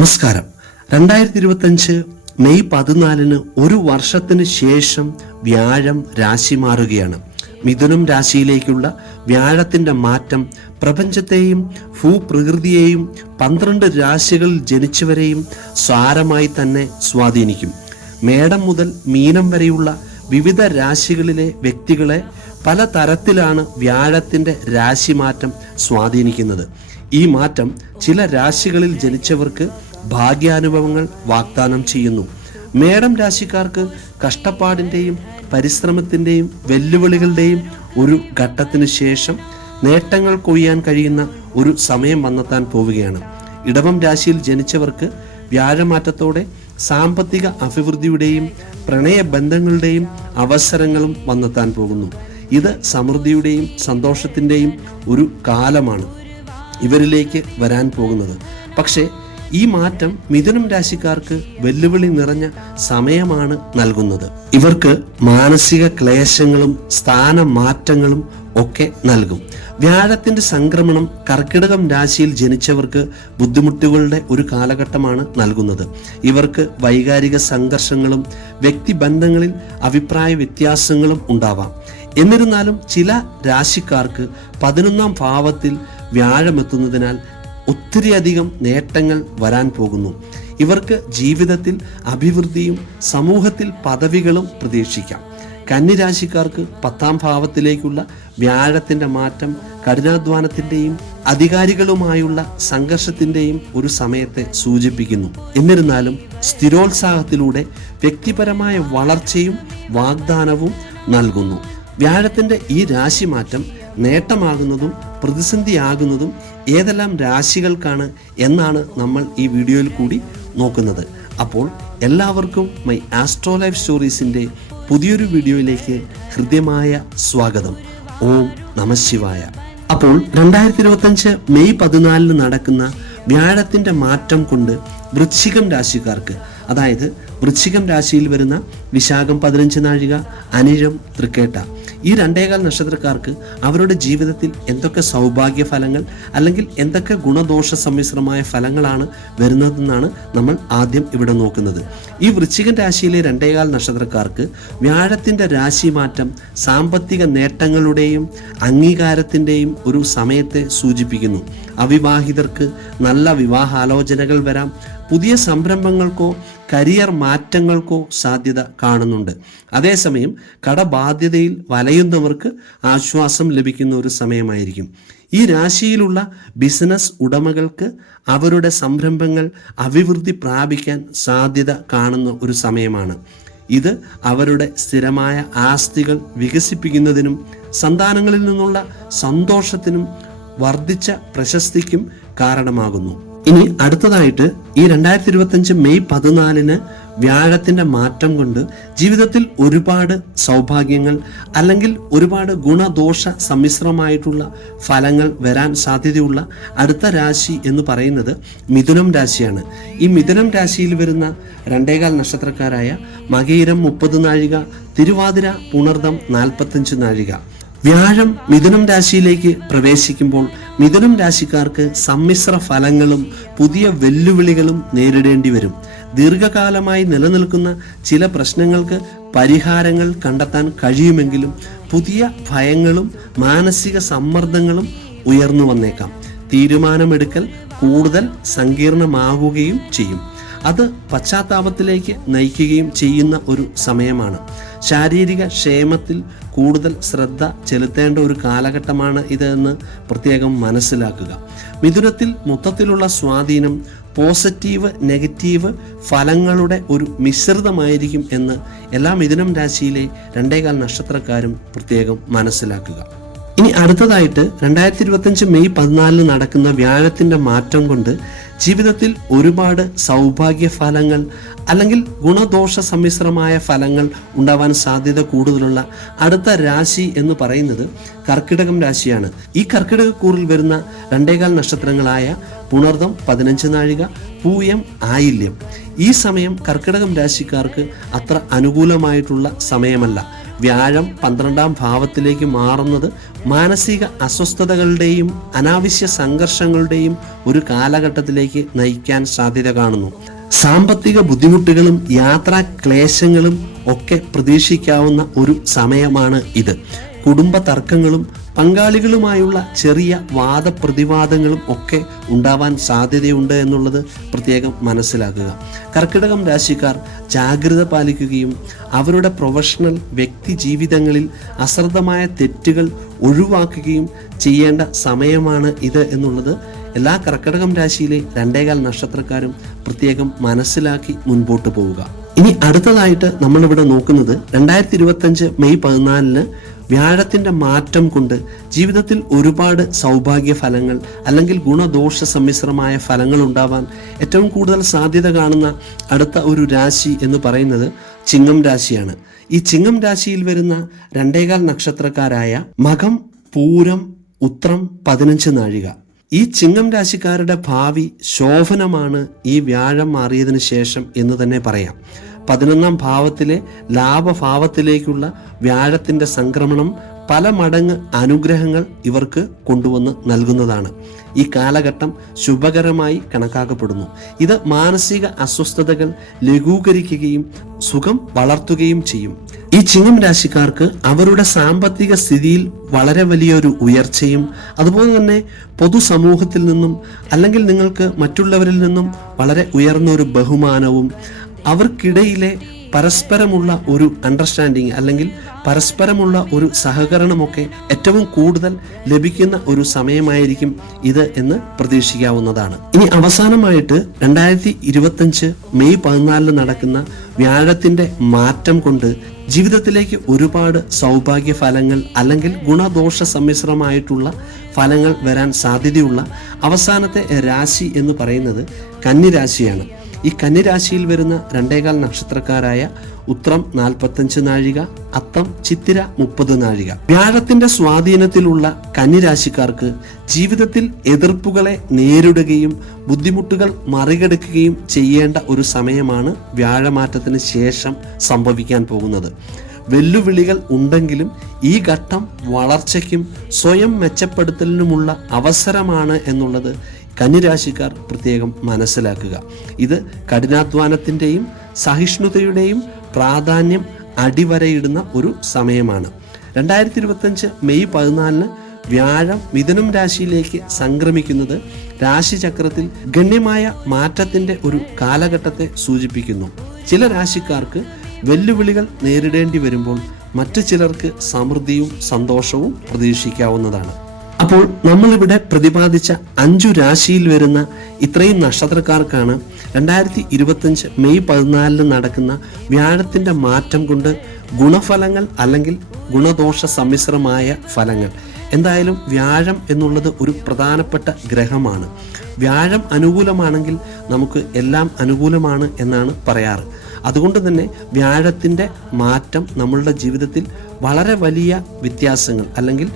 നമസ്കാരം. രണ്ടായിരത്തി ഇരുപത്തഞ്ച് മെയ് പതിനാലിന് ഒരു വർഷത്തിന് ശേഷം വ്യാഴം രാശി മാറുകയാണ്. മിഥുനം രാശിയിലേക്കുള്ള വ്യാഴത്തിന്റെ മാറ്റം പ്രപഞ്ചത്തെയും ഭൂപ്രകൃതിയെയും പന്ത്രണ്ട് രാശികളിൽ ജനിച്ചവരെയും സാരമായി തന്നെ സ്വാധീനിക്കും. മേടം മുതൽ മീനം വരെയുള്ള വിവിധ രാശികളിലെ വ്യക്തികളെ പല തരത്തിലാണ് വ്യാഴത്തിന്റെ രാശിമാറ്റം സ്വാധീനിക്കുന്നത്. ഈ മാറ്റം ചില രാശികളിൽ ജനിച്ചവർക്ക് ഭാഗ്യാനുഭവങ്ങൾ വാഗ്ദാനം ചെയ്യുന്നു. മേടം രാശിക്കാർക്ക് കഷ്ടപ്പാടിന്റെയും പരിശ്രമത്തിന്റെയും വെല്ലുവിളികളുടെയും ഒരു ഘട്ടത്തിന് ശേഷം നേട്ടങ്ങൾ കൊയ്യാൻ കഴിയുന്ന ഒരു സമയം വന്നെത്താൻ പോവുകയാണ്. ഇടവം രാശിയിൽ ജനിച്ചവർക്ക് വ്യാഴമാറ്റത്തോടെ സാമ്പത്തിക അഭിവൃദ്ധിയുടെയും പ്രണയ ബന്ധങ്ങളുടെയും അവസരങ്ങളും വന്നെത്താൻ പോകുന്നു. ഇത് സമൃദ്ധിയുടെയും സന്തോഷത്തിന്റെയും ഒരു കാലമാണ് ഇവരിലേക്ക് വരാൻ പോകുന്നത്. പക്ഷേ ഈ മാറ്റം മിഥുനം രാശിക്കാർക്ക് വെല്ലുവിളി നിറഞ്ഞ സമയമാണ് നൽകുന്നത്. ഇവർക്ക് മാനസിക ക്ലേശങ്ങളും സ്ഥാനമാറ്റങ്ങളും ഒക്കെ നൽകും. വ്യാഴത്തിന്റെ സംക്രമണം കർക്കിടകം രാശിയിൽ ജനിച്ചവർക്ക് ബുദ്ധിമുട്ടുകളുടെ ഒരു കാലഘട്ടമാണ് നൽകുന്നത്. ഇവർക്ക് വൈകാരിക സംഘർഷങ്ങളും വ്യക്തിബന്ധങ്ങളിൽ അഭിപ്രായ വ്യത്യാസങ്ങളും ഉണ്ടാവാം. എന്നിരുന്നാലും ചില രാശിക്കാർക്ക് പതിനൊന്നാം ഭാവത്തിൽ വ്യാഴമെത്തുന്നതിനാൽ ഒത്തിരിയധികം നേട്ടങ്ങൾ വരാൻ പോകുന്നു. ഇവർക്ക് ജീവിതത്തിൽ അഭിവൃദ്ധിയും സമൂഹത്തിൽ പദവികളും പ്രതീക്ഷിക്കാം. കന്നിരാശിക്കാർക്ക് പത്താം ഭാവത്തിലേക്കുള്ള വ്യാഴത്തിന്റെ മാറ്റം കഠിനാധ്വാനത്തിന്റെയും അധികാരികളുമായുള്ള സംഘർഷത്തിന്റെയും ഒരു സമയത്തെ സൂചിപ്പിക്കുന്നു. എന്നിരുന്നാലും സ്ഥിരോത്സാഹത്തിലൂടെ വ്യക്തിപരമായ വളർച്ചയും വാഗ്ദാനവും നൽകുന്നു. വ്യാഴത്തിന്റെ ഈ രാശിമാറ്റം നേട്ടമാകുന്നതും പ്രതിസന്ധിയാകുന്നതും ഏതെല്ലാം രാശികൾക്കാണ് എന്നാണ് നമ്മൾ ഈ വീഡിയോയിൽ കൂടി നോക്കുന്നത്. അപ്പോൾ എല്ലാവർക്കും മൈ ആസ്ട്രോ ലൈഫ് സ്റ്റോറീസിന്റെ പുതിയൊരു വീഡിയോയിലേക്ക് ഹൃദ്യമായ സ്വാഗതം. ഓം നമശിവായ അപ്പോൾ രണ്ടായിരത്തി ഇരുപത്തഞ്ച് മെയ് പതിനാലിന് നടക്കുന്ന വ്യാഴത്തിന്റെ മാറ്റം കൊണ്ട് വൃശ്ചികം രാശിക്കാർക്ക് അതായത് വൃശ്ചികം രാശിയിൽ വരുന്ന വിശാഖം പതിനഞ്ച് നാഴിക അനിഴം തൃക്കേട്ട ഈ രണ്ടേകാൽ നക്ഷത്രക്കാർക്ക് അവരുടെ ജീവിതത്തിൽ എന്തൊക്കെ സൗഭാഗ്യ ഫലങ്ങൾ അല്ലെങ്കിൽ എന്തൊക്കെ ഗുണദോഷ സമ്മിശ്രമായ ഫലങ്ങളാണ് വരുന്നതെന്നാണ് നമ്മൾ ആദ്യം ഇവിടെ നോക്കുന്നത്. ഈ വൃശ്ചികൻ രാശിയിലെ രണ്ടേകാൽ നക്ഷത്രക്കാർക്ക് വ്യാഴത്തിന്റെ രാശി മാറ്റം സാമ്പത്തിക നേട്ടങ്ങളുടെയും അംഗീകാരത്തിന്റെയും ഒരു സമയത്തെ സൂചിപ്പിക്കുന്നു. അവിവാഹിതർക്ക് നല്ല വിവാഹാലോചനകൾ വരാം. പുതിയ സംരംഭങ്ങൾക്കോ കരിയർ മാറ്റങ്ങൾക്കോ സാധ്യത കാണുന്നുണ്ട്. അതേസമയം കടബാധ്യതയിൽ വലയുന്നവർക്ക് ആശ്വാസം ലഭിക്കുന്ന ഒരു സമയമായിരിക്കും. ഈ രാശിയിലുള്ള ബിസിനസ് ഉടമകൾക്ക് അവരുടെ സംരംഭങ്ങൾ അഭിവൃദ്ധി പ്രാപിക്കാൻ സാധ്യത കാണുന്ന ഒരു സമയമാണ്. ഇത് അവരുടെ സ്ഥിരമായ ആസ്തികൾ വികസിപ്പിക്കുന്നതിനും സന്താനങ്ങളിൽ നിന്നുള്ള സന്തോഷത്തിനും വർദ്ധിച്ച പ്രശസ്തിക്കും കാരണമാകുന്നു. ഇനി അടുത്തതായിട്ട് ഈ രണ്ടായിരത്തി ഇരുപത്തഞ്ച് മെയ് പതിനാലിന് വ്യാഴത്തിന്റെ മാറ്റം കൊണ്ട് ജീവിതത്തിൽ ഒരുപാട് സൗഭാഗ്യങ്ങൾ അല്ലെങ്കിൽ ഒരുപാട് ഗുണദോഷ സമ്മിശ്രമായിട്ടുള്ള ഫലങ്ങൾ വരാൻ സാധ്യതയുള്ള അടുത്ത രാശി എന്ന് പറയുന്നത് മിഥുനം രാശിയാണ്. ഈ മിഥുനം രാശിയിൽ വരുന്ന രണ്ടേകാൽ നക്ഷത്രക്കാരായ മകയിരം മുപ്പത് നാഴിക തിരുവാതിര പുണർദം നാൽപ്പത്തഞ്ച് നാഴിക. വ്യാഴം മിഥുനം രാശിയിലേക്ക് പ്രവേശിക്കുമ്പോൾ മിഥുനം രാശിക്കാർക്ക് സമ്മിശ്ര ഫലങ്ങളും പുതിയ വെല്ലുവിളികളും നേരിടേണ്ടി വരും. ദീർഘകാലമായി നിലനിൽക്കുന്ന ചില പ്രശ്നങ്ങൾക്ക് പരിഹാരങ്ങൾ കണ്ടെത്താൻ കഴിയുമെങ്കിലും പുതിയ ഭയങ്ങളും മാനസിക സമ്മർദ്ദങ്ങളും ഉയർന്നു വന്നേക്കാം. തീരുമാനമെടുക്കൽ കൂടുതൽ സങ്കീർണമാകുകയും ചെയ്യും. അത് പശ്ചാത്താപത്തിലേക്ക് നയിക്കുകയും ചെയ്യുന്ന ഒരു സമയമാണ്. ശാരീരിക ക്ഷേമത്തിൽ കൂടുതൽ ശ്രദ്ധ ചെലുത്തേണ്ട ഒരു കാലഘട്ടമാണ് ഇതെന്ന് പ്രത്യേകം മനസ്സിലാക്കുക. മിഥുനത്തിൽ മൊത്തത്തിലുള്ള സ്വാധീനം പോസിറ്റീവ് നെഗറ്റീവ് ഫലങ്ങളുടെ ഒരു മിശ്രിതമായിരിക്കും എന്ന് എല്ലാ മിഥുനം രാശിയിലെ രണ്ടേകാൽ നക്ഷത്രക്കാരും പ്രത്യേകം മനസ്സിലാക്കുക. ഇനി അടുത്തതായിട്ട് രണ്ടായിരത്തി ഇരുപത്തഞ്ച് മെയ് പതിനാലിന് നടക്കുന്ന വ്യാഴത്തിന്റെ മാറ്റം കൊണ്ട് ജീവിതത്തിൽ ഒരുപാട് സൗഭാഗ്യ ഫലങ്ങൾ അല്ലെങ്കിൽ ഗുണദോഷ സമ്മിശ്രമായ ഫലങ്ങൾ ഉണ്ടാവാൻ സാധ്യത കൂടുതലുള്ള അടുത്ത രാശി എന്ന് പറയുന്നത് കർക്കിടകം രാശിയാണ്. ഈ കർക്കിടകക്കൂറിൽ വരുന്ന രണ്ടേകാൽ നക്ഷത്രങ്ങളായ പുണർദം പതിനഞ്ച് നാഴിക പൂയം ആയില്യം. ഈ സമയം കർക്കിടകം രാശിക്കാർക്ക് അത്ര അനുകൂലമായിട്ടുള്ള സമയമല്ല. വ്യാഴം പന്ത്രണ്ടാം ഭാവത്തിലേക്ക് മാറുന്നത് മാനസിക അസ്വസ്ഥതകളുടെയും അനാവശ്യ സംഘർഷങ്ങളുടെയും ഒരു കാലഘട്ടത്തിലേക്ക് നയിക്കാൻ സാധ്യത കാണുന്നു. സാമ്പത്തിക ബുദ്ധിമുട്ടുകളും യാത്രാ ക്ലേശങ്ങളും ഒക്കെ പ്രതീക്ഷിക്കാവുന്ന ഒരു സമയമാണ് ഇത്. കുടുംബ തർക്കങ്ങളും പങ്കാളികളുമായുള്ള ചെറിയ വാദപ്രതിവാദങ്ങളും ഒക്കെ ഉണ്ടാവാൻ സാധ്യതയുണ്ട് എന്നുള്ളത് പ്രത്യേകം മനസ്സിലാക്കുക. കർക്കിടകം രാശിക്കാർ ജാഗ്രത പാലിക്കുകയും അവരുടെ പ്രൊഫഷണൽ വ്യക്തി ജീവിതങ്ങളിൽ അശ്രദ്ധമായ തെറ്റുകൾ ഒഴിവാക്കുകയും ചെയ്യേണ്ട സമയമാണ് ഇത് എന്നുള്ളത് എല്ലാ കർക്കിടകം രാശിയിലെ രണ്ടേകാൽ നക്ഷത്രക്കാരും പ്രത്യേകം മനസ്സിലാക്കി മുൻപോട്ട് പോവുക. ഇനി അടുത്തതായിട്ട് നമ്മളിവിടെ നോക്കുന്നത് രണ്ടായിരത്തി ഇരുപത്തഞ്ച് മെയ് പതിനാലിന് വ്യാഴത്തിന്റെ മാറ്റം കൊണ്ട് ജീവിതത്തിൽ ഒരുപാട് സൗഭാഗ്യ ഫലങ്ങൾ അല്ലെങ്കിൽ ഗുണദോഷ സമ്മിശ്രമായ ഫലങ്ങൾ ഉണ്ടാവാൻ ഏറ്റവും കൂടുതൽ സാധ്യത കാണുന്ന അടുത്ത ഒരു രാശി എന്ന് പറയുന്നത് ചിങ്ങം രാശിയാണ്. ഈ ചിങ്ങം രാശിയിൽ വരുന്ന രണ്ടേകാൽ നക്ഷത്രക്കാരായ മകം പൂരം ഉത്രം പതിനഞ്ച് നാഴിക. ഈ ചിങ്ങം രാശിക്കാരുടെ ഭാവി ശോഭനമാണ് ഈ വ്യാഴം മാറിയതിനു ശേഷം എന്ന് തന്നെ പറയാം. പതിനൊന്നാം ഭാവത്തിലെ ലാഭഭാവത്തിലേക്കുള്ള വ്യാഴത്തിന്റെ സംക്രമണം പല മടങ്ങ് അനുഗ്രഹങ്ങൾ ഇവർക്ക് കൊണ്ടുവന്ന് നൽകുന്നതാണ്. ഈ കാലഘട്ടം ശുഭകരമായി കണക്കാക്കപ്പെടുന്നു. ഇത് മാനസിക അസ്വസ്ഥതകൾ ലഘൂകരിക്കുകയും സുഖം വളർത്തുകയും ചെയ്യും. ഈ ചിങ്ങം രാശിക്കാർക്ക് അവരുടെ സാമ്പത്തിക സ്ഥിതിയിൽ വളരെ വലിയൊരു ഉയർച്ചയും അതുപോലെ തന്നെ പൊതുസമൂഹത്തിൽ നിന്നും അല്ലെങ്കിൽ നിങ്ങൾക്ക് മറ്റുള്ളവരിൽ നിന്നും വളരെ ഉയർന്ന ഒരു ബഹുമാനവും അവർക്കിടയിലെ പരസ്പരമുള്ള ഒരു അണ്ടർസ്റ്റാൻഡിങ് അല്ലെങ്കിൽ പരസ്പരമുള്ള ഒരു സഹകരണമൊക്കെ ഏറ്റവും കൂടുതൽ ലഭിക്കുന്ന ഒരു സമയമായിരിക്കും ഇത് എന്ന് പ്രതീക്ഷിക്കാവുന്നതാണ്. ഇനി അവസാനമായിട്ട് രണ്ടായിരത്തി ഇരുപത്തഞ്ച് മെയ് പതിനാലിന് നടക്കുന്ന വ്യാഴത്തിന്റെ മാറ്റം കൊണ്ട് ജീവിതത്തിലേക്ക് ഒരുപാട് സൗഭാഗ്യ ഫലങ്ങൾ അല്ലെങ്കിൽ ഗുണദോഷ സമ്മിശ്രമായിട്ടുള്ള ഫലങ്ങൾ വരാൻ സാധ്യതയുള്ള അവസാനത്തെ രാശി എന്ന് പറയുന്നത് കന്നിരാശിയാണ്. ഈ കന്നിരാശിയിൽ വരുന്ന രണ്ടേകാൽ നക്ഷത്രക്കാരായ ഉത്രം നാൽപ്പത്തഞ്ച് നാഴിക അത്തം ചിത്തിര മുപ്പത് നാഴിക. വ്യാഴത്തിന്റെ സ്വാധീനത്തിലുള്ള കന്നിരാശിക്കാർക്ക് ജീവിതത്തിൽ എതിർപ്പുകളെ നേരിടുകയും ബുദ്ധിമുട്ടുകൾ മറികടക്കുകയും ചെയ്യേണ്ട ഒരു സമയമാണ് വ്യാഴമാറ്റത്തിന് ശേഷം സംഭവിക്കാൻ പോകുന്നത്. വെല്ലുവിളികൾ ഉണ്ടെങ്കിലും ഈ ഘട്ടം വളർച്ചയ്ക്കും സ്വയം മെച്ചപ്പെടുത്തലിനുമുള്ള അവസരമാണ് എന്നുള്ളത് കന്നിരാശിക്കാർ പ്രത്യേകം മനസ്സിലാക്കുക. ഇത് കഠിനാധ്വാനത്തിന്റെയും സഹിഷ്ണുതയുടെയും പ്രാധാന്യം അടിവരയിടുന്ന ഒരു സമയമാണ്. രണ്ടായിരത്തി ഇരുപത്തഞ്ച് മെയ് പതിനാലിന് വ്യാഴം മിഥുനം രാശിയിലേക്ക് സംക്രമിക്കുന്നത് രാശിചക്രത്തിൽ ഗണ്യമായ മാറ്റത്തിന്റെ ഒരു കാലഘട്ടത്തെ സൂചിപ്പിക്കുന്നു. ചില രാശിക്കാർക്ക് വെല്ലുവിളികൾ നേരിടേണ്ടി വരുമ്പോൾ മറ്റു ചിലർക്ക് സമൃദ്ധിയും സന്തോഷവും പ്രതീക്ഷിക്കാവുന്നതാണ്. അപ്പോൾ നമ്മളിവിടെ പ്രതിപാദിച്ച അഞ്ചു രാശിയിൽ വരുന്ന ഇത്രയും നക്ഷത്രക്കാർക്കാണ് രണ്ടായിരത്തി ഇരുപത്തഞ്ച് മെയ് പതിനാലിന് നടക്കുന്ന വ്യാഴത്തിന്റെ മാറ്റം കൊണ്ട് ഗുണഫലങ്ങൾ അല്ലെങ്കിൽ ഗുണദോഷ സമ്മിശ്രമായ ഫലങ്ങൾ. എന്തായാലും വ്യാഴം എന്നുള്ളത് ഒരു പ്രധാനപ്പെട്ട ഗ്രഹമാണ്. വ്യാഴം അനുകൂലമാണെങ്കിൽ നമുക്ക് എല്ലാം അനുകൂലമാണ് എന്നാണ് പറയാറ്. അതുകൊണ്ട് തന്നെ വ്യാഴത്തിന്റെ മാറ്റം നമ്മളുടെ ജീവിതത്തിൽ വളരെ വലിയ വ്യത്യാസങ്ങൾ അല്ലെങ്കിൽ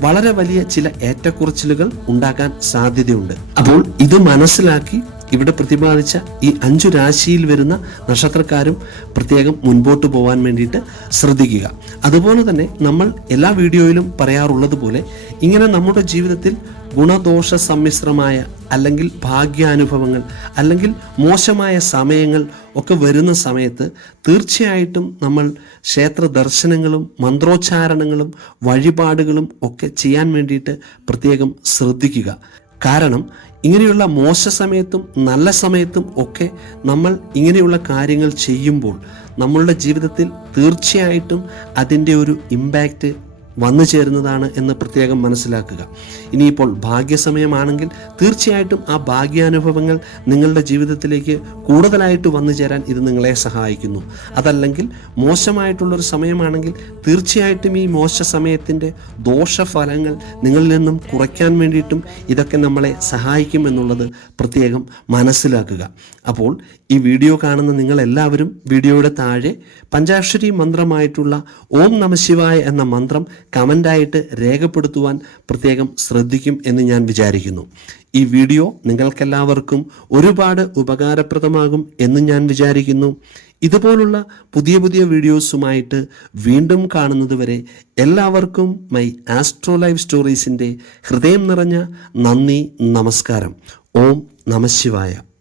വളരെ വലിയ ചില ഏറ്റക്കുറച്ചിലുകൾ ഉണ്ടാകാൻ സാധ്യതയുണ്ട്. അപ്പോൾ ഇത് മനസ്സിലാക്കി ഇവിടെ പ്രതിപാദിച്ച ഈ അഞ്ചു രാശിയിൽ വരുന്ന നക്ഷത്രക്കാരും പ്രത്യേകം മുൻപോട്ട് പോകാൻ വേണ്ടിയിട്ട് ശ്രദ്ധിക്കുക. അതുപോലെ തന്നെ നമ്മൾ എല്ലാ വീഡിയോയിലും പറയാറുള്ളത് പോലെ ഇങ്ങനെ നമ്മുടെ ജീവിതത്തിൽ ഗുണദോഷ സമ്മിശ്രമായ അല്ലെങ്കിൽ ഭാഗ്യാനുഭവങ്ങൾ അല്ലെങ്കിൽ മോശമായ സമയങ്ങൾ ഒക്കെ വരുന്ന സമയത്ത് തീർച്ചയായിട്ടും നമ്മൾ ക്ഷേത്ര ദർശനങ്ങളും മന്ത്രോച്ചാരണങ്ങളും വഴിപാടുകളും ഒക്കെ ചെയ്യാൻ വേണ്ടിയിട്ട് പ്രത്യേകം ശ്രദ്ധിക്കുക. കാരണം ഇങ്ങനെയുള്ള മോശ സമയത്തും നല്ല സമയത്തും ഒക്കെ നമ്മൾ ഇങ്ങനെയുള്ള കാര്യങ്ങൾ ചെയ്യുമ്പോൾ നമ്മളുടെ ജീവിതത്തിൽ തീർച്ചയായിട്ടും അതിന്റെ ഒരു ഇമ്പാക്റ്റ് വന്നു ചേരുന്നതാണ് എന്ന് പ്രത്യേകം മനസ്സിലാക്കുക. ഇനിയിപ്പോൾ ഭാഗ്യസമയമാണെങ്കിൽ തീർച്ചയായിട്ടും ആ ഭാഗ്യാനുഭവങ്ങൾ നിങ്ങളുടെ ജീവിതത്തിലേക്ക് കൂടുതലായിട്ട് വന്നു ചേരാൻ ഇത് നിങ്ങളെ സഹായിക്കുന്നു. അതല്ലെങ്കിൽ മോശമായിട്ടുള്ളൊരു സമയമാണെങ്കിൽ തീർച്ചയായിട്ടും ഈ മോശ സമയത്തിന്റെ ദോഷഫലങ്ങൾ നിങ്ങളിൽ നിന്നും കുറയ്ക്കാൻ വേണ്ടിയിട്ടും ഇതൊക്കെ നമ്മളെ സഹായിക്കും എന്നുള്ളത് പ്രത്യേകം മനസ്സിലാക്കുക. അപ്പോൾ ഈ വീഡിയോ കാണുന്ന നിങ്ങളെല്ലാവരും വീഡിയോയുടെ താഴെ പഞ്ചാക്ഷരി മന്ത്രമായിട്ടുള്ള ഓം നമശിവായ എന്ന മന്ത്രം കമന്റായിട്ട് രേഖപ്പെടുത്തുവാൻ പ്രത്യേകം ശ്രദ്ധിക്കും എന്ന് ഞാൻ വിചാരിക്കുന്നു. ഈ വീഡിയോ നിങ്ങൾക്കെല്ലാവർക്കും ഒരുപാട് ഉപകാരപ്രദമാകും എന്ന് ഞാൻ വിചാരിക്കുന്നു. ഇതുപോലുള്ള പുതിയ പുതിയ വീഡിയോസുമായിട്ട് വീണ്ടും കാണുന്നതുവരെ എല്ലാവർക്കും മൈ ആസ്ട്രോ ലൈഫ് സ്റ്റോറീസിന്റെ ഹൃദയം നിറഞ്ഞ നന്ദി നമസ്കാരം. ഓം നമശിവായ